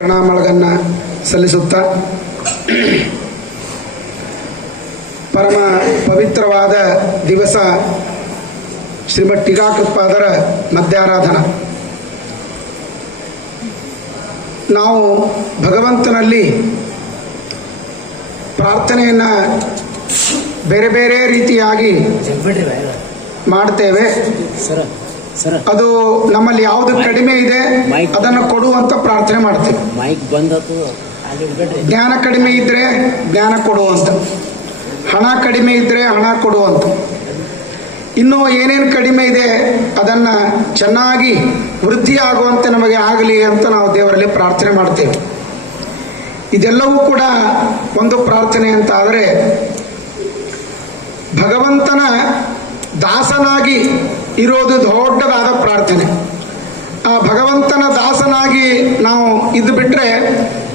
ಪ್ರಣಾಮಗಳನ್ನು ಸಲ್ಲಿಸುತ್ತಾ ಪರಮ ಪವಿತ್ರವಾದ ದಿವಸ ಶ್ರೀಮಠ್ ಟೀಕಾಕೃತ್ಪಾದರ ಮಧ್ಯಾರಾಧನಾ. ನಾವು ಭಗವಂತನಲ್ಲಿ ಪ್ರಾರ್ಥನೆಯನ್ನು ಬೇರೆ ಬೇರೆ ರೀತಿಯಾಗಿ ಮಾಡ್ತೇವೆ. ಅದು ನಮ್ಮಲ್ಲಿ ಯಾವುದು ಕಡಿಮೆ ಇದೆ ಅದನ್ನು ಕೊಡುವಂತ ಪ್ರಾರ್ಥನೆ ಮಾಡ್ತೇವೆ. ಜ್ಞಾನ ಕಡಿಮೆ ಇದ್ರೆ ಜ್ಞಾನ ಕೊಡುವಂತ, ಹಣ ಕಡಿಮೆ ಇದ್ರೆ ಹಣ ಕೊಡುವಂತ, ಇನ್ನೂ ಏನೇನು ಕಡಿಮೆ ಇದೆ ಅದನ್ನು ಚೆನ್ನಾಗಿ ವೃದ್ಧಿ ಆಗುವಂತೆ ನಮಗೆ ಆಗಲಿ ಅಂತ ನಾವು ದೇವರಲ್ಲಿ ಪ್ರಾರ್ಥನೆ ಮಾಡ್ತೇವೆ. ಇದೆಲ್ಲವೂ ಕೂಡ ಒಂದು ಪ್ರಾರ್ಥನೆ ಅಂತ ಆದರೆ, ಭಗವಂತನ ದಾಸನಾಗಿ ಇರೋದು ದೊಡ್ಡದಾದ ಪ್ರಾರ್ಥನೆ. ಆ ಭಗವಂತನ ದಾಸನಾಗಿ ನಾವು ಇದ್ದು ಬಿಟ್ರೆ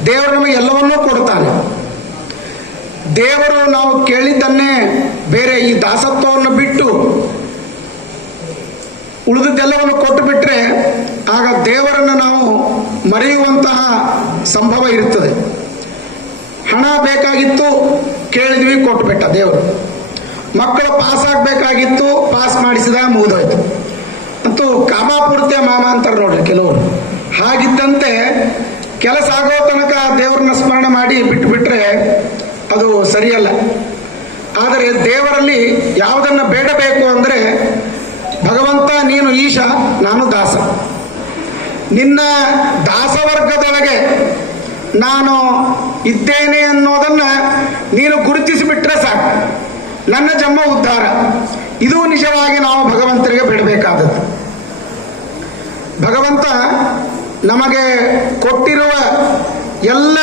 ದೇವರು ನಮಗೆ ಎಲ್ಲವನ್ನೂ ಕೊಡ್ತಾನೆ. ದೇವರು ನಾವು ಕೇಳಿದ್ದನ್ನೇ ಬೇರೆ ಈ ದಾಸತ್ವವನ್ನು ಬಿಟ್ಟು ಉಳಿದದ್ದೆಲ್ಲವನ್ನು ಕೊಟ್ಟು ಬಿಟ್ರೆ ಆಗ ದೇವರನ್ನು ನಾವು ಮರೆಯುವಂತಹ ಸಂಭವ ಇರುತ್ತದೆ. ಹಣ ಬೇಕಾಗಿತ್ತು, ಕೇಳಿದ್ವಿ, ಕೊಟ್ಟುಬಿಟ್ಟ ದೇವರು. ಮಕ್ಕಳು ಪಾಸ್ ಆಗಬೇಕಾಗಿತ್ತು, ಪಾಸ್ ಮಾಡಿಸಿದ, ಮುಗಿದೋಯ್ತು. ಅಂತೂ ಕಾಮಾಪೂರ್ತಿಯ ಮಾಮ ಅಂತಾರೆ ನೋಡ್ರಿ ಕೆಲವರು. ಹಾಗಿದ್ದಂತೆ ಕೆಲಸ ಆಗೋ ತನಕ ದೇವರನ್ನ ಸ್ಮರಣೆ ಮಾಡಿ ಬಿಟ್ಟು ಬಿಟ್ರೆ ಅದು ಸರಿಯಲ್ಲ. ಆದರೆ ದೇವರಲ್ಲಿ ಯಾವುದನ್ನು ಬೇಡಬೇಕು ಅಂದರೆ, ಭಗವಂತ ನೀನು ಈಶ, ನಾನು ದಾಸ. ನಿನ್ನ ದಾಸವರ್ಗದೊಳಗೆ ನಾನು ಇದ್ದೇನೆ ಅನ್ನೋದನ್ನು ನೀನು ಗುರುತಿಸಿಬಿಟ್ರೆ ಸಾಕು, ನನ್ನ ಜನ್ಮ ಉದ್ಧಾರ. ಇದು ನಿಜವಾಗಿ ನಾವು ಭಗವಂತರಿಗೆ ಬಿಡಬೇಕಾದದ್ದು. ಭಗವಂತ ನಮಗೆ ಕೊಟ್ಟಿರುವ ಎಲ್ಲ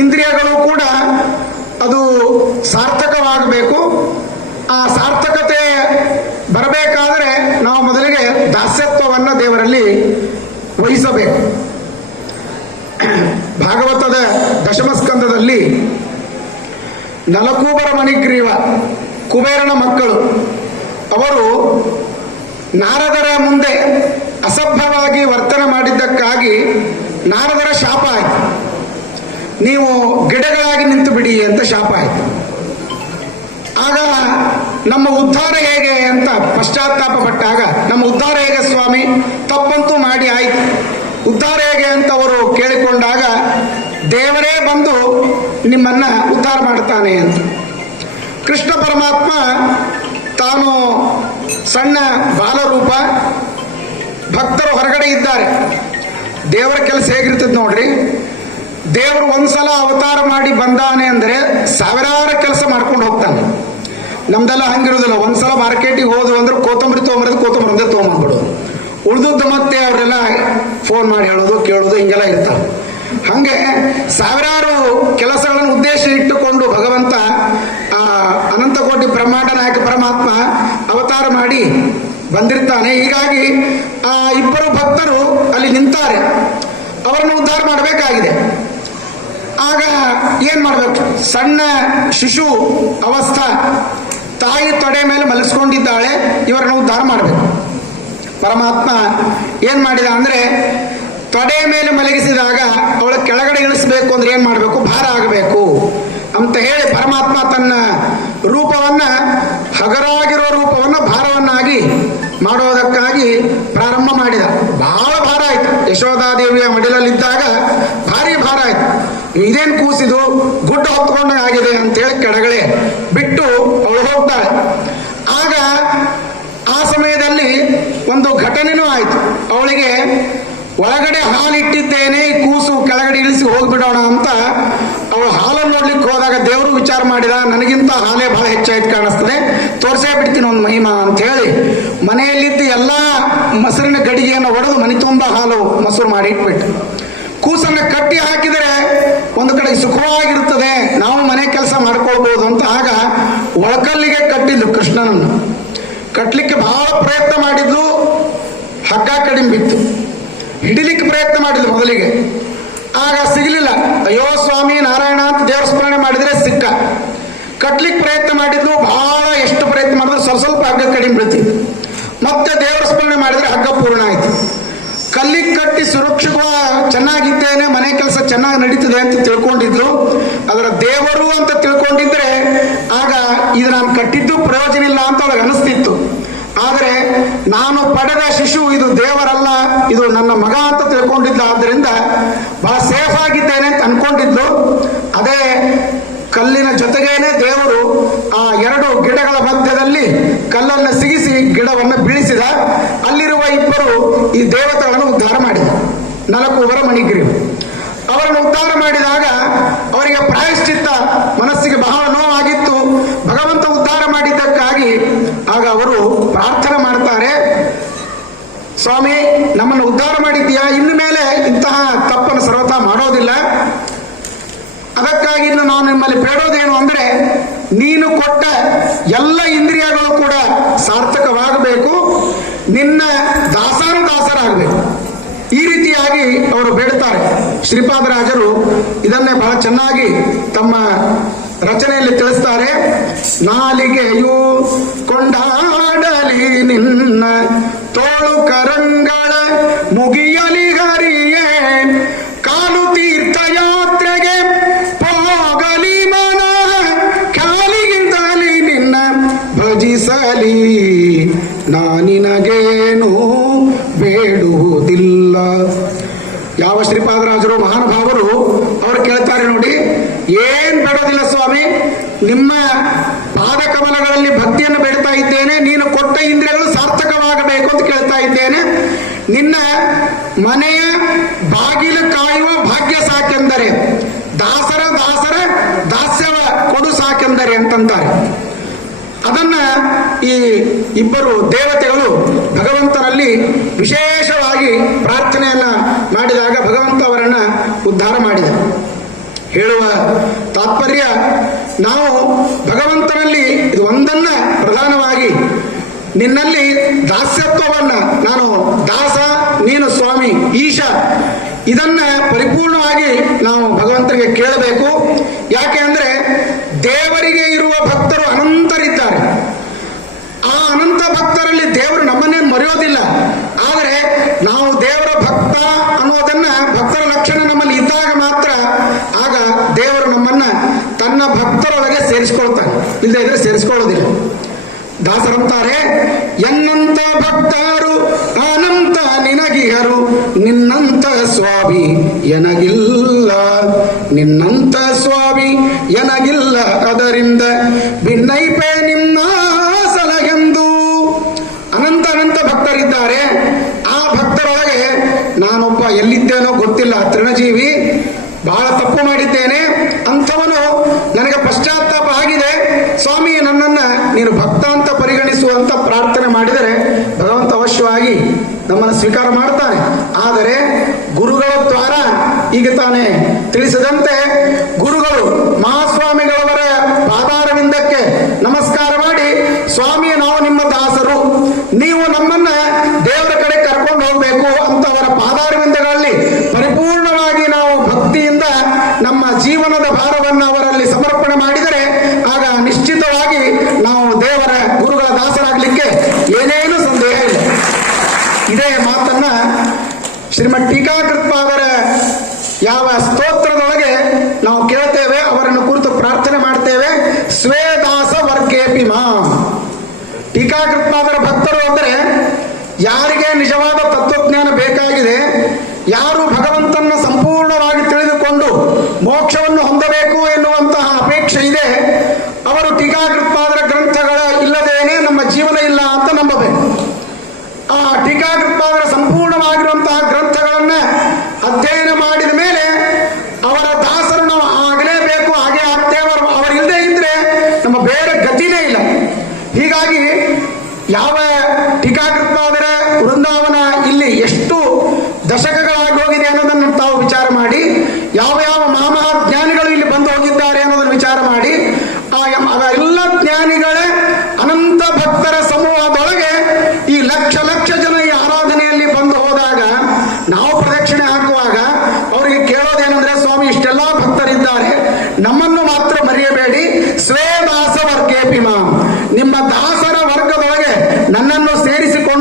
ಇಂದ್ರಿಯಗಳು ಕೂಡ ಅದು ಸಾರ್ಥಕವಾಗಬೇಕು. ಆ ಸಾರ್ಥಕತೆ ಬರಬೇಕಾದರೆ ನಾವು ಮೊದಲಿಗೆ ದಾಸ್ಯತ್ವವನ್ನು ದೇವರಲ್ಲಿ ವಹಿಸಬೇಕು. ಭಾಗವತದ ದಶಮಸ್ಕಂದದಲ್ಲಿ ನಲಕೂಬರ ಮಣಿಗ್ರೀವ, ಕುಬೇರನ ಮಕ್ಕಳು, ಅವರು ನಾರದರ ಮುಂದೆ ಅಸಭ್ಯವಾಗಿ ವರ್ತನೆ ಮಾಡಿದ್ದಕ್ಕಾಗಿ ನಾರದರ ಶಾಪ ಆಯಿತು. ನೀವು ಗಿಡಗಳಾಗಿ ನಿಂತು ಬಿಡಿ ಅಂತ ಶಾಪ ಆಯಿತು. ಆಗ ನಮ್ಮ ಉದ್ಧಾರ ಹೇಗೆ ಅಂತ ಪಶ್ಚಾತ್ತಾಪ ಪಟ್ಟಾಗ, ನಮ್ಮ ಉದ್ಧಾರ ಹೇಗೆ ಸ್ವಾಮಿ, ತಪ್ಪಂತೂ ಮಾಡಿ ಆಯಿತು, ಉದ್ಧಾರ ಹೇಗೆ ಅಂತ ಅವರು ಕೇಳಿಕೊಂಡಾಗ ದೇವರೇ ಬಂದು ನಿಮ್ಮನ್ನ ಉದ್ಧಾರ ಮಾಡ್ತಾನೆ ಅಂತ. ಕೃಷ್ಣ ಪರಮಾತ್ಮ ತಾನು ಸಣ್ಣ ಬಾಲರೂಪ, ಭಕ್ತರು ಹೊರಗಡೆ ಇದ್ದಾರೆ. ದೇವರ ಕೆಲಸ ಹೇಗಿರ್ತದೆ ನೋಡ್ರಿ. ದೇವರು ಒಂದ್ಸಲ ಅವತಾರ ಮಾಡಿ ಬಂದಾನೆ ಅಂದರೆ ಸಾವಿರಾರು ಕೆಲಸ ಮಾಡ್ಕೊಂಡು ಹೋಗ್ತಾನೆ. ನಮ್ದೆಲ್ಲ ಹಂಗಿರೋದಿಲ್ಲ. ಒಂದ್ಸಲ ಮಾರ್ಕೆಟಿಗೆ ಹೋದ್ವು ಅಂದ್ರೆ ಕೊತ್ತಂಬರಿ ತೊಗೊಂಬರೋದು, ಕೊತ್ತಂಬರಿ ಒಂದೇ ತೊಗೊಂಬಂದ್ಬಿಡೋದು. ಉಳಿದದ್ದು ಮತ್ತೆ ಅವರೆಲ್ಲ ಫೋನ್ ಮಾಡಿ ಹೇಳೋದು, ಕೇಳೋದು, ಹಿಂಗೆಲ್ಲ ಇರ್ತಾವೆ. ಹಾಗೆ ಸಾವಿರಾರು ಕೆಲಸಗಳನ್ನು ಉದ್ದೇಶ ಇಟ್ಟುಕೊಂಡು ಭಗವಂತ ಆ ಅನಂತಕೋಟಿ ಬ್ರಹ್ಮಾಂಡ ನಾಯಕ ಪರಮಾತ್ಮ ಅವತಾರ ಮಾಡಿ ಬಂದಿರ್ತಾನೆ. ಹೀಗಾಗಿ ಆ ಇಬ್ಬರು ಭಕ್ತರು ಅಲ್ಲಿ ನಿಂತಾರೆ, ಅವರನ್ನು ಉದ್ಧಾರ ಮಾಡಬೇಕಾಗಿದೆ. ಆಗ ಏನ್ ಮಾಡ್ಬೇಕು? ಸಣ್ಣ ಶಿಶು ಅವಸ್ಥಾ, ತಾಯಿ ತೊಡೆ ಮೇಲೆ ಮಲಗಿಸ್ಕೊಂಡಿದ್ದಾಳೆ, ಇವರನ್ನು ಉದ್ಧಾರ ಮಾಡಬೇಕು. ಪರಮಾತ್ಮ ಏನ್ ಮಾಡಿದ ಅಂದ್ರೆ, ತೊಡೆ ಮೇಲೆ ಮಲಗಿಸಿದಾಗ ಅವಳ ಕೆಳಗಡೆ ಇಳಿಸಬೇಕು ಅಂದ್ರೆ ಏನ್ ಮಾಡಬೇಕು? ಭಾರ ಆಗಬೇಕು ಅಂತ ಹೇಳಿ ಪರಮಾತ್ಮ ತನ್ನ ರೂಪವನ್ನ, ಹಗರಾಗಿರೋ ರೂಪವನ್ನ ಭಾರವನ್ನಾಗಿ ಮಾಡೋದಕ್ಕಾಗಿ ಪ್ರಾರಂಭ ಮಾಡಿದ. ಬಹಳ ಭಾರ ಆಯ್ತು. ಯಶೋಧಾದೇವಿಯ ಮಡಿಲಲ್ಲಿದ್ದಾಗ ಭಾರಿ ಭಾರ ಆಯ್ತು. ಇದೇನು ಕೂಸಿದು, ಗುಡ್ಡ ಹೊತ್ಕೊಂಡ ಆಗಿದೆ ಅಂತೇಳಿ ಕೆಳಗಡೆ ಬಿಟ್ಟು ಅವಳು ಹೋಗ್ತಾಳೆ. ಆಗ ಆ ಸಮಯದಲ್ಲಿ ಒಂದು ಘಟನೆನೂ ಆಯ್ತು. ಅವಳಿಗೆ ಒಳಗಡೆ ಹಾಲಿಟ್ಟಿದ್ದೇನೆ, ಈ ಕೂಸು ಕೆಳಗಡೆ ಇಳಿಸಿ ಹೋಗ್ಬಿಡೋಣ ಅಂತ ಅವಳು ಹಾಲನ್ನು ನೋಡ್ಲಿಕ್ಕೆ ಹೋದಾಗ ದೇವರು ವಿಚಾರ ಮಾಡಿದ, ನನಗಿಂತ ಹಾಲೇ ಬಹಳ ಹೆಚ್ಚಾಯ್ತು ಕಾಣಿಸ್ತದೆ, ತೋರಿಸೇ ಬಿಡ್ತೀನಿ ಒಂದು ಮಹಿಮಾ ಅಂತ ಹೇಳಿ ಮನೆಯಲ್ಲಿದ್ದು ಎಲ್ಲ ಮೊಸರಿನ ಗಡಿಗೆಯನ್ನು ಒಡೆದು ಮನೆ ತುಂಬ ಹಾಲು ಮೊಸರು ಮಾಡಿ ಇಟ್ಬಿಟ್ಟು ಕೂಸನ್ನ ಕಟ್ಟಿ ಹಾಕಿದರೆ ಒಂದು ಕಡೆ ಸುಖವಾಗಿರುತ್ತದೆ, ನಾವು ಮನೆ ಕೆಲಸ ಮಾಡ್ಕೊಳ್ಬಹುದು ಅಂತ. ಆಗ ಒಳಕಲ್ಲಿಗೆ ಕಟ್ಟಿದ್ಲು ಕೃಷ್ಣನನ್ನು. ಕಟ್ಟಲಿಕ್ಕೆ ಬಹಳ ಪ್ರಯತ್ನ ಮಾಡಿದ್ಲು, ಹಗ್ಗ ಕಡಿಮೆ ಬಿತ್ತು. ಹಿಡಿಲಿಕ್ಕೆ ಪ್ರಯತ್ನ ಮಾಡಿದ್ಲು ಮೊದಲಿಗೆ, ಆಗ ಸಿಗಲಿಲ್ಲ. ಅಯ್ಯೋ ಸ್ವಾಮಿ ನಾರಾಯಣ ಅಂತ ದೇವರ ಸ್ಮರಣೆ ಮಾಡಿದ್ರೆ ಸಿಕ್ಕ. ಕಟ್ಲಿಕ್ಕೆ ಪ್ರಯತ್ನ ಮಾಡಿದ್ಲು, ಬಹಳ ಎಷ್ಟು ಪ್ರಯತ್ನ ಮಾಡಿದ್ರು ಸ್ವಲ್ಪ ಸ್ವಲ್ಪ ಹಗ್ಗ ಕಡಿಮೆ ಬೀಳ್ತಿದ್ಲು. ಮತ್ತೆ ದೇವರ ಸ್ಮರಣೆ ಮಾಡಿದರೆ ಹಗ್ಗ ಪೂರ್ಣ ಆಯಿತು. ಕಲ್ಲಿಗೆ ಕಟ್ಟಿ ಸುರಕ್ಷಿತ ಚೆನ್ನಾಗಿದ್ದೇನೆ, ಮನೆ ಕೆಲಸ ಚೆನ್ನಾಗಿ ನಡೀತದೆ ಅಂತ ತಿಳ್ಕೊಂಡಿದ್ರು. ಅದರ ದೇವರು ಅಂತ ತಿಳ್ಕೊಂಡಿದ್ರೆ ಆಗ ಇದು ನಾನು ಕಟ್ಟಿದ್ದು ಪ್ರಯೋಜನ ಇಲ್ಲ ಅಂತ ಅವಳಿಗೆ ಅನಿಸ್ತಿತ್ತು. ಆದರೆ ನಾನು ಪಡೆದ ಶಿಶು ಇದು ದೇವರಲ್ಲ, ಇದು ನನ್ನ ಮಗ ಅಂತ ತಿಳ್ಕೊಂಡಿದ್ದ. ಆದ್ದರಿಂದ ಬಹಳ ಸೇಫ್ ಆಗಿದ್ದೇನೆ ಅಂತ ಅನ್ಕೊಂಡಿದ್ಲು. ಅದೇ ಕಲ್ಲಿನ ಜೊತೆಗೇನೆ ದೇವರು ಆ 2 ಗಿಡಗಳ ಮಧ್ಯದಲ್ಲಿ ಕಲ್ಲನ್ನು ಸಿಗಿಸಿ ಗಿಡವನ್ನು ಬೀಳಿಸಿದ. ಅಲ್ಲಿರುವ ಇಬ್ಬರು ಈ ದೇವತೆಗಳನ್ನು ಉದ್ಧಾರ ಮಾಡಿದ. ನಲಕೂಬರ ಮಣಿಗ್ರೀವ ಅವರನ್ನು ಉದ್ಧಾರ ಮಾಡಿದಾಗ ಅವರಿಗೆ ಪ್ರಾಯಶ್ಚಿತ್ತ ಮನಸ್ಸಿಗೆ ಬಹಳ ನೋವಾಗಿತ್ತು. ಭಗವಂತ ಉದ್ಧಾರ ಮಾಡಿದ್ದಕ್ಕಾಗಿ ಆಗ ಅವರು ಪ್ರಾರ್ಥನೆ ಮಾಡ್ತಾರೆ, ಸ್ವಾಮಿ ನಮ್ಮನ್ನು ಉದ್ಧಾರ ಮಾಡಿದ್ದೀಯಾ, ಇನ್ನು ಮೇಲೆ ಇಂತಹ ತಪ್ಪನ್ನು ಸರ್ವಥಾ ಮಾಡೋದಿಲ್ಲ. ಅದಕ್ಕಾಗಿ ಇನ್ನು ನಾನು ನಿಮ್ಮಲ್ಲಿ ಬೇಡೋದೇನು ಅಂದ್ರೆ ನೀನು ಕೊಟ್ಟ ಎಲ್ಲ ಇಂದ್ರಿಯಗಳು ಕೂಡ ಸಾರ್ಥಕವಾಗಬೇಕು, ನಿನ್ನ ದಾಸರಾಗಬೇಕು. ಈ ರೀತಿಯಾಗಿ ಅವರು ಬೇಡ್ತಾರೆ. ಶ್ರೀಪಾದರಾಜರು ಇದನ್ನೇ ಬಹಳ ಚೆನ್ನಾಗಿ ತಮ್ಮ ರಚನೆಯಲ್ಲಿ ತಿಳಿಸ್ತಾರೆ. ನಾಲಿಗೆಯು ಕೊಂಡಾಡಲಿ ನಿನ್ನ ತೋಳು ಕರಂಗಳ ಮುಗಿಯಲಿ ಹರಿಯೇ, ಕಾಲು ತೀರ್ಥಯಾತ್ರೆಗೆ ಹೋಗಲಿ ಮನ ಕಾಲಿಗಿಂತಲಿ ನಿನ್ನ ಭಜಿಸಲಿ, ನಾನಿನಗೇನು ಬೇಡುವುದಿಲ್ಲ. ಯಾವ ಶ್ರೀಪಾದರಾಜರು ಮಹಾನುಭಾವರು ಅವರು ಕೇಳ್ತಾರೆ ನೋಡಿ, ಏನ್ ಬೇಡೋದಿಲ್ಲ ಸ್ವಾಮಿ, ನಿಮ್ಮ ಪಾದಕಮಲಗಳಲ್ಲಿ ಭಕ್ತಿಯನ್ನು ಬೇಡ್ತಾ ಇದ್ದೇನೆ, ನೀನು ಕೊಟ್ಟ ಇಂದ್ರಿಯಗಳು ಸಾರ್ಥಕವಾಗಬೇಕು ಅಂತ ಕೇಳ್ತಾ ಇದ್ದೇನೆ. ನಿನ್ನ ಮನೆಯ ಬಾಗಿಲು ಕಾಯುವ ಭಾಗ್ಯ ಸಾಕೆಂದರೆ, ದಾಸರ ದಾಸ್ಯವ ಕೊಡು ಸಾಕೆಂದರೆ ಅಂತಂತಾರೆ. ಅದನ್ನ ಈ ಇಬ್ಬರು ದೇವತೆಗಳು ಭಗವಂತನಲ್ಲಿ ವಿಶೇಷವಾಗಿ ಪ್ರಾರ್ಥನೆಯನ್ನ ಮಾಡಿದಾಗ ಭಗವಂತ ಅವರನ್ನ ಉದ್ಧಾರ ಮಾಡಿದ. ಹೇಳುವ ತಾತ್ಪರ್ಯ, ನಾವು ಭಗವಂತನಲ್ಲಿ ಇದು ಒಂದನ್ನ ಪ್ರಧಾನವಾಗಿ ನಿನ್ನಲ್ಲಿ ದಾಸ್ಯತ್ವವನ್ನ, ನಾನು ದಾಸ ನೀನು ಸ್ವಾಮಿ ಈಶ, ಇದನ್ನ ಪರಿಪೂರ್ಣವಾಗಿ ನಾವು ಭಗವಂತನಿಗೆ ಕೇಳಬೇಕು. ಯಾಕೆ ಅಂದ್ರೆ ದೇವರಿಗೆ ಇರುವ ಭಕ್ತರು ಅನಂತರಿದ್ದಾರೆ. ಆ ಅನಂತ ಭಕ್ತರಲ್ಲಿ ದೇವರು ನಮ್ಮನ್ನೇನು ಮರೆಯೋದಿಲ್ಲ. ಆದರೆ ನಾವು ದೇವರ ಭಕ್ತ ಅನ್ನೋದನ್ನ, ಭಕ್ತರ ಲಕ್ಷಣ ನಮ್ಮಲ್ಲಿ ಇದ್ದಾಗ ಮಾತ್ರ ಆಗ ದೇವರು ನಮ್ಮನ್ನ ತನ್ನ ಭಕ್ತರೊಳಗೆ ಸೇರಿಸ್ಕೊಳ್ತಾನೆ, ಇಲ್ಲದೆ ಇದ್ರೆ ಸೇರಿಸ್ಕೊಳ್ಳೋದಿಲ್ಲ. ದಾಸರಂತಾರೆ, ಎನ್ನಂತ ಭಕ್ತರು ಅನಂತ ನಿನಗಿಹರು, ನಿನ್ನಂತ ಸ್ವಾಮಿ ಎನಗಿಲ್ಲ, ನಿನ್ನಂತ ಸ್ವಾಮಿ ಎನಗಿಲ್ಲ, ಅದರಿಂದ ಭಿನ್ನೈಪೆ ನಿಮ್ಮ ಸಲಹೆಂದು. ಅನಂತ ಅನಂತ ಭಕ್ತರಿದ್ದಾರೆ. ಆ ಭಕ್ತರೊಳಗೆ ನಾನೊಬ್ಬ ಎಲ್ಲಿದ್ದೇನೋ ಗೊತ್ತಿಲ್ಲ, ತೃಣಜೀವಿ, ಬಹಳ ತಪ್ಪು ಮಾಡಿದ್ದೇನೆ, ಅಂಥವನು ನನಗೆ ಪಶ್ಚಾತ್ತಾಪ ಆಗಿದೆ, ಸ್ವಾಮಿ ನನ್ನನ್ನ ನೀನು ಭಕ್ತ ಅಂತ ಪರಿಗಣಿಸುವಂತ ಪ್ರಾರ್ಥನೆ ಮಾಡಿದರೆ ಭಗವಂತ ಅವಶ್ಯವಾಗಿ ನಮ್ಮನ್ನು ಸ್ವೀಕಾರ ಮಾಡ್ತಾನೆ. ಆದರೆ ಗುರುಗಳ ದ್ವಾರ, ಈಗ ತಾನೇ ತಿಳಿಸಿದಂತೆ ಗುರುಗಳು ಮಹಾಸ್ವಾಮಿಗಳವರ ಪಾದಾರವಿಂದಕ್ಕೆ ನಮಸ್ಕಾರ ಮಾಡಿ, ಸ್ವಾಮಿ ನಾವು ನಿಮ್ಮ ದಾಸರು, ನೀವು ನಮ್ಮನ್ನ ದೇವರ ಕಡೆ ಕರ್ಕೊಂಡು ಹೋಗ್ಬೇಕು ಅಂತ ಅವರ ಪಾದಾರವಿಂದಗಳಲ್ಲಿ ಪರಿಪೂರ್ಣವಾಗಿ ನಾವು ಭಕ್ತಿಯಿಂದ ನಮ್ಮ ಜೀವನದ ಭಾರವನ್ನು ಅವರಲ್ಲಿ ಸಮರ್ಪಣೆ ಮಾಡಿದರೆ ಆಗ ನಿಶ್ಚಿತವಾಗಿ ನಾವು ದೇವರ ಗುರುಗಳ ದಾಸರಾಗಲಿಕ್ಕೆ ಏನೇನು ಸಂದೇಹ ಇಲ್ಲ. ಇದೇ ಮಾತನ್ನ ಶ್ರೀಮದ್ ಟೀಕಾಕೃತ್ಪಾದರ ಯಾವ ಸ್ತೋತ್ರದೊಳಗೆ ನಾವು ಕೇಳ್ತೇವೆ, ಅವರನ್ನು ಕುರಿತು ಪ್ರಾರ್ಥನೆ ಮಾಡ್ತೇವೆ. ಸ್ವೇ ದಾಸ ವರ್ಗೇಪಿ ಮಾಂ. ಟೀಕಾಕೃತ್ಪಾದರ ಭಕ್ತರು ಅಂದರೆ ಯಾರಿಗೆ ನಿಜವಾದ ತತ್ವಜ್ಞಾನ ಬೇಕಾಗಿದೆ, ಯಾರು ಭಗವಂತನ ಸಂಪೂರ್ಣವಾಗಿ ತಿಳಿದುಕೊಂಡು ಮೋಕ್ಷವನ್ನು ಹೊಂದಬೇಕು ಎನ್ನುವಂತಹ ಅಪೇಕ್ಷೆ ಇದೆ, ಅವರು ಟೀಕಾಕೃತ್ಪಾದರ ಗ್ರಂಥಗಳ ಇಲ್ಲದೇನೆ ನಮ್ಮ ಜೀವನ ಇಲ್ಲ ಅಂತ ನಂಬಬೇಕು. ಆ ಟೀಕಾಕೃತ್ಪಾದರ ಸಂಪೂರ್ಣವಾಗಿರುವಂತಹ ಗ್ರಂಥಗಳನ್ನ ಅಧ್ಯಯನ ಮಾಡಿದ ಮೇಲೆ ಅವರ ದಾಸರು ನಾವು ಆಗಲೇಬೇಕು, ಹಾಗೆ ಆಗ್ತೇವೆ. ಅವರು ಇಲ್ಲದೆ ಇದ್ರೆ ನಮ್ಮ ಬೇರೆ ಗತಿನೇ ಇಲ್ಲ. ಹೀಗಾಗಿ ಯಾವ ಟೀಕಾಕೃತ್ಪಾದರ ವೃಂದಾವನ ಇಲ್ಲಿ ಎಷ್ಟು ದಶಕಗಳಾಗಿ ಹೋಗಿದೆ ಅನ್ನೋದನ್ನು ತಾವು ವಿಚಾರ ಮಾಡಿ, ಯಾವ ಯಾವ ಮಹಾಮಹಾಜ್ಞಾನಿಗಳು ಇಲ್ಲಿ ಬಂದು ಹೋಗಿದ್ದಾರೆ ಅನ್ನೋದನ್ನು ವಿಚಾರ ಮಾಡಿ, ಎಲ್ಲ ಜ್ಞಾನಿಗಳ ಅನಂತ ಭಕ್ತರ ಸಮೂಹದೊಳಗೆ ಈ ಲಕ್ಷ ಲಕ್ಷ ಜನ ಈ ಆರಾಧನೆಯಲ್ಲಿ ಬಂದು ಹೋದಾಗ ನಾವು ಪ್ರದಕ್ಷಿಣೆ ಹಾಕುವಾಗ ಅವರಿಗೆ ಕೇಳೋದೇನೆಂದ್ರೆ, ಸ್ವಾಮಿ ಇಷ್ಟೆಲ್ಲಾ ಭಕ್ತರಿದ್ದಾರೆ, ನಮ್ಮನ್ನು ಮಾತ್ರ ಮರೆಯಬೇಡಿ, ಸ್ವೇ ದಾಸ ವರ್ಗೇಪಿ ಮಾಂ, ನಿಮ್ಮ ದಾಸರ ವರ್ಗದೊಳಗೆ ನನ್ನನ್ನು ಸೇರಿಸಿಕೊಳ್ಳಿ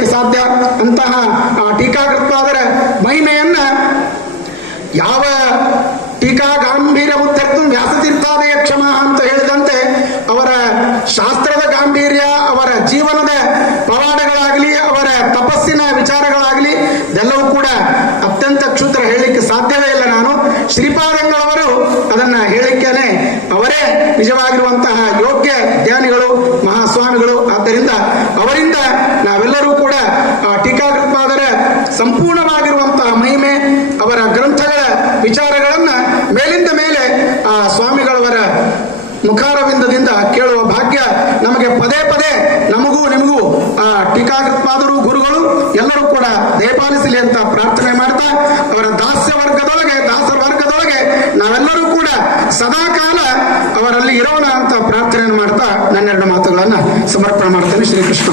ಹೇಳಲಿಕ್ಕೆ ಸಾಧ್ಯ. ಅಂತಹ ಟೀಕಾಕೃತ್ಪಾದರ ಮಹಿಮೆಯನ್ನ ಯಾವ ಟೀಕಾ ಗಾಂಭೀರ್ಯ ಉತ್ತರ್ತು ವ್ಯಾಸತೀರ್ಥಾದಯ ಕ್ಷಮ ಅಂತ ಹೇಳಿದಂತೆ ಅವರ ಶಾಸ್ತ್ರದ ಗಾಂಭೀರ್ಯ, ಅವರ ಜೀವನದ ಪವಾಡಗಳಾಗಲಿ, ಅವರ ತಪಸ್ಸಿನ ವಿಚಾರಗಳಾಗಲಿ ಇದೆಲ್ಲವೂ ಕೂಡ ಅತ್ಯಂತ ಕ್ಷುದ್ರ ಹೇಳಲಿಕ್ಕೆ ಸಾಧ್ಯವೇ ಇಲ್ಲ. ನಾನು ಶ್ರೀಪಾದಂಗಳವರು ಅದನ್ನ ಹೇಳಿದ್ದೇನೆ. ಅವರೇ ನಿಜವಾಗಿರುವಂತಹ ಯೋಗ್ಯ ಜ್ಞಾನಿಗಳು, ಮಹಾಸ್ವಾಮಿಗಳು. ಆದ್ದರಿಂದ ಅವರಿಂದ ನಾವೆಲ್ಲರೂ ಕೂಡ ಟೀಕಾಕೃತ್ಪಾದರ ಸಂಪೂರ್ಣವಾಗಿರುವಂತಹ ಮಹಿಮೆ, ಅವರ ಗ್ರಂಥಗಳ ವಿಚಾರಗಳನ್ನ ಮೇಲಿಂದ ಮೇಲೆ ಆ ಸ್ವಾಮಿಗಳವರ ಮುಖಾರವಿಂದದಿಂದ ಕೇಳುವ ಭಾಗ್ಯ ನಮಗೆ ಪದೇ ಪದೇ ನಮಗೂ ನಿಮಗೂ ಆ ಟೀಕಾಕೃತ್ಪಾದರು ಗುರುಗಳು ಎಲ್ಲರೂ ಕೂಡ ದಯಪಾಲಿಸಲಿ ಅಂತ ಪ್ರಾರ್ಥನೆ ಮಾಡ್ತಾ, ಅವರ ದಾಸ್ಯ ವರ್ಗದೊಳಗೆ, ದಾಸರ ವರ್ಗದೊಳಗೆ ನಾವೆಲ್ಲರೂ ಕೂಡ ಸದಾಕಾಲ ಅವರಲ್ಲಿ ಇರೋಣ ಅಂತ ಪ್ರಾರ್ಥನೆ ಮಾಡ್ತಾ ನನ್ನೆರಡು ಮಾತುಗಳನ್ನ ಸಮರ್ಪಣೆ ಮಾಡ್ತೇನೆ. ಶ್ರೀಕೃಷ್ಣ.